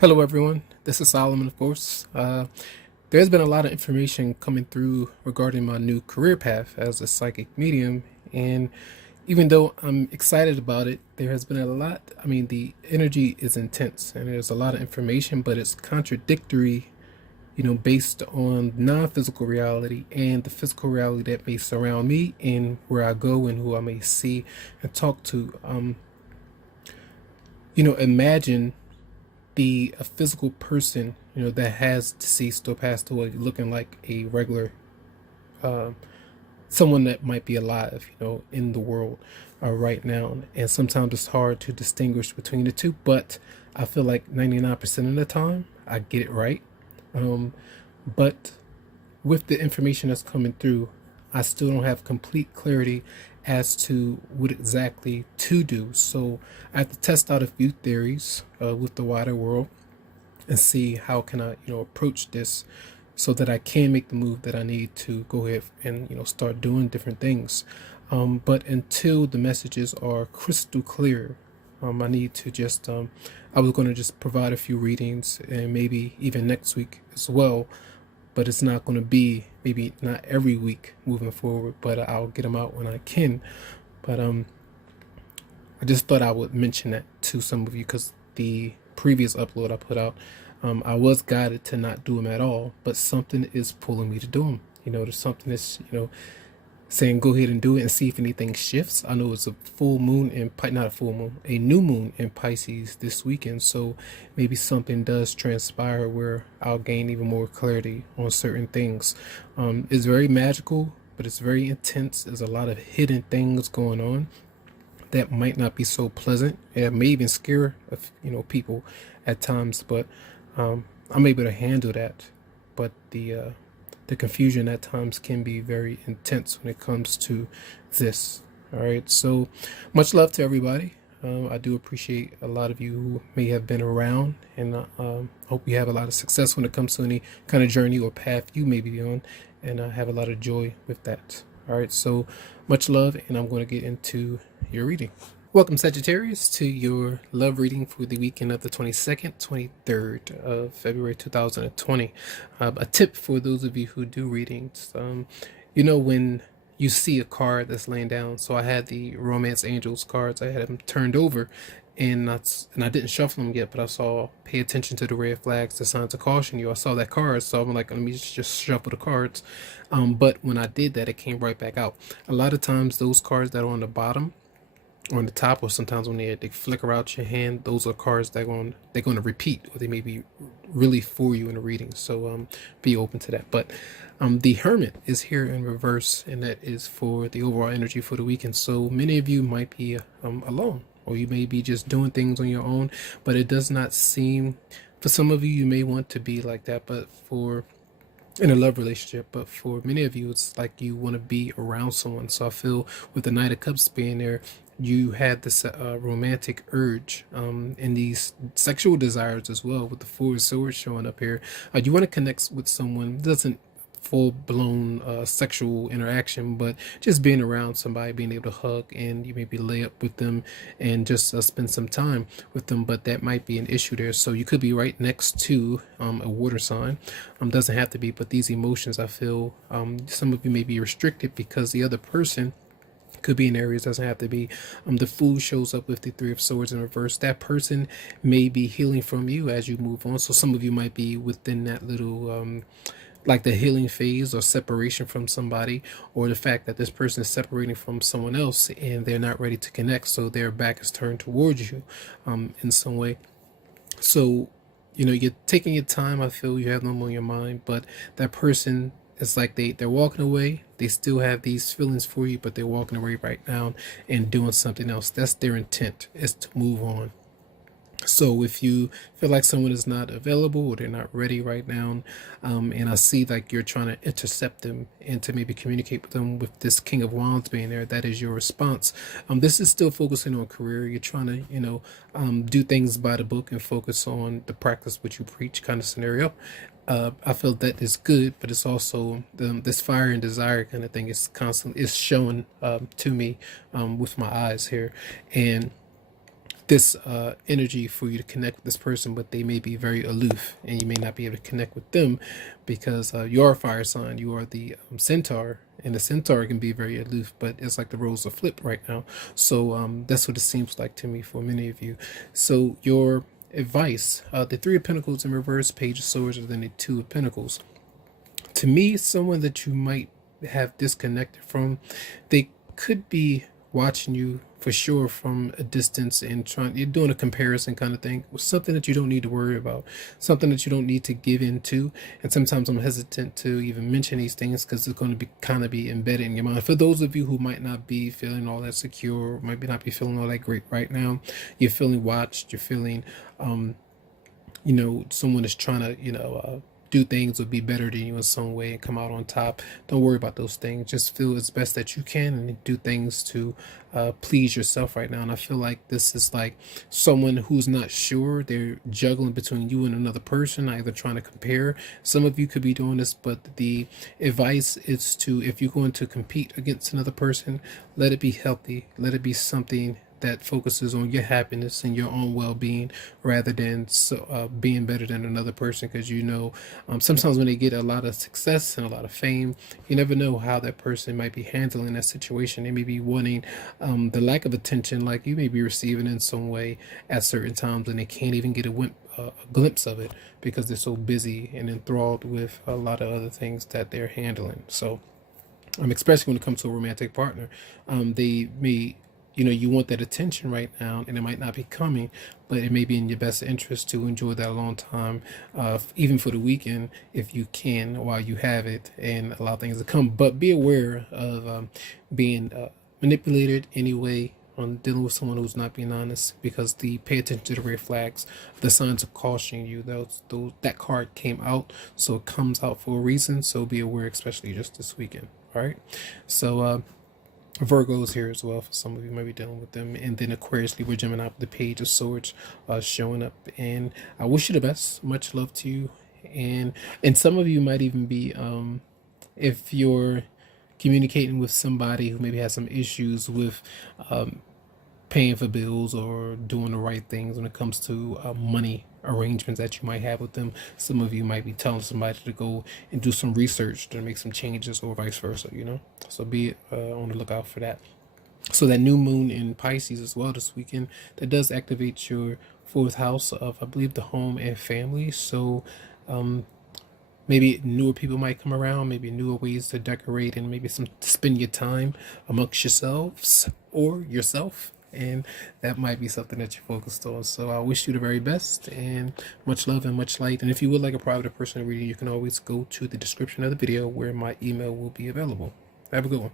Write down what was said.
Hello, everyone. This is Solomon, of course. There's been a lot of information coming through regarding my new career path as a psychic medium. And even though I'm excited about it, there has been a lot. I mean, the energy is intense and there's a lot of information, but it's contradictory, based on non physical reality and the physical reality that may surround me and where I go and who I may see and talk to. Imagine a physical person, that has deceased or passed away, looking like a regular, uh, someone that might be alive, in the world right now. And sometimes it's hard to distinguish between the two, but I feel like 99% of the time I get it right. But with the information that's coming through, I still don't have complete clarity as to what exactly to do. So I have to test out a few theories with the wider world and see how can I, approach this so that I can make the move that I need to go ahead and, start doing different things. But until the messages are crystal clear, I need to just, I was going to just provide a few readings and maybe even next week as well, but it's not going to be, maybe not every week moving forward, but I'll get them out when I can. But I just thought I would mention that to some of you because the previous upload I put out, I was guided to not do them at all, but something is pulling me to do them. There's something that's, saying go ahead and do it and see if anything shifts. I know it's a full moon in not a full moon, a new moon in Pisces this weekend, so maybe something does transpire where I'll gain even more clarity on certain things. It's very magical, but it's very intense. There's a lot of hidden things going on that might not be so pleasant. It may even scare people at times, but I'm able to handle that. But the confusion at times can be very intense when it comes to this. All right, so much love to everybody. I do appreciate a lot of you who may have been around, and hope you have a lot of success when it comes to any kind of journey or path you may be on, and I have a lot of joy with that. All right, so much love, and I'm going to get into your reading. Welcome, Sagittarius, to your love reading for the weekend of the 22nd, 23rd of February 2020. A tip for those of you who do readings, when you see a card that's laying down. So I had the Romance Angels cards. I had them turned over, and I didn't shuffle them yet, but I saw pay attention to the red flags, the signs of caution. I saw that card, so I'm like, let me just shuffle the cards. But when I did that, it came right back out. A lot of times, those cards that are on the bottom, on the top, or sometimes when they flicker out your hand, those are cards that they're going to repeat, or they may be really for you in a reading. So be open to that. But the Hermit is here in reverse, and that is for the overall energy for the weekend. So many of you might be alone, or you may be just doing things on your own, but it does not seem, for some of you, you may want to be like that, but in a love relationship, but for many of you, it's like you want to be around someone. So I feel with the Knight of Cups being there, you had this romantic urge and these sexual desires as well, with the Four of Swords showing up here. You want to connect with someone. It doesn't full-blown sexual interaction, but just being around somebody, being able to hug, and you maybe lay up with them and just spend some time with them. But that might be an issue there. So you could be right next to a water sign. Doesn't have to be, but these emotions, I feel some of you may be restricted because the other person could be in areas, doesn't have to be. The Fool shows up with the Three of Swords in reverse. That person may be healing from you as you move on. So some of you might be within that little like the healing phase or separation from somebody, or the fact that this person is separating from someone else and they're not ready to connect, so their back is turned towards you in some way. So you're taking your time. I feel you have them on your mind, but that person, it's like they're walking away. They still have these feelings for you, but they're walking away right now and doing something else. That's their intent, is to move on. So if you feel like someone is not available or they're not ready right now, and I see like you're trying to intercept them and to maybe communicate with them with this King of Wands being there, that is your response. This is still focusing on career. You're trying to, do things by the book and focus on the practice which you preach kind of scenario. I feel that is good, but it's also this fire and desire kind of thing is constantly is showing to me with my eyes here. And this energy for you to connect with this person, but they may be very aloof, and you may not be able to connect with them because you are a fire sign. You are the centaur, and the centaur can be very aloof, but it's like the roles are flipped right now. So that's what it seems like to me for many of you. So your advice: the Three of Pentacles in reverse, Page of Swords, and then the Two of Pentacles. To me, someone that you might have disconnected from, they could be watching you for sure from a distance and you're doing a comparison kind of thing with something that you don't need to worry about, something that you don't need to give into. And sometimes I'm hesitant to even mention these things because it's going to be kind of be embedded in your mind. For those of you who might not be feeling all that secure, might not be feeling all that great right now, you're feeling watched, you're feeling someone is trying to do things or be better than you in some way and come out on top. Don't worry about those things. Just feel as best that you can and do things to please yourself right now. And I feel like this is like someone who's not sure. They're juggling between you and another person, either trying to compare. Some of you could be doing this, but the advice is to, if you're going to compete against another person, let it be healthy. Let it be something that focuses on your happiness and your own well-being rather than being better than another person. Because sometimes when they get a lot of success and a lot of fame, you never know how that person might be handling that situation. They may be wanting the lack of attention like you may be receiving in some way at certain times, and they can't even get a glimpse of it because they're so busy and enthralled with a lot of other things that they're handling. So especially when it comes to a romantic partner, they may, you want that attention right now, and it might not be coming, but it may be in your best interest to enjoy that alone time, even for the weekend, if you can, while you have it, and allow things to come. But be aware of being manipulated anyway on dealing with someone who's not being honest, because pay attention to the red flags, the signs of cautioning you. That card came out, so it comes out for a reason. So be aware, especially just this weekend. All right, so Virgo's here as well for some of you might be dealing with them, and then Aquarius, Libra, Gemini, the Page of Swords showing up. And I wish you the best. Much love to you. And some of you might even be if you're communicating with somebody who maybe has some issues with paying for bills or doing the right things when it comes to money arrangements that you might have with them. Some of you might be telling somebody to go and do some research to make some changes, or vice versa, so be on the lookout for that. So that new moon in Pisces as well this weekend, that does activate your fourth house of, I believe, the home and family. So maybe newer people might come around, maybe newer ways to decorate, and maybe spend your time amongst yourselves or yourself. And that might be something that you're focused on. So I wish you the very best, and much love and much light. And if you would like a private personal reading, you can always go to the description of the video where my email will be available. Have a good one.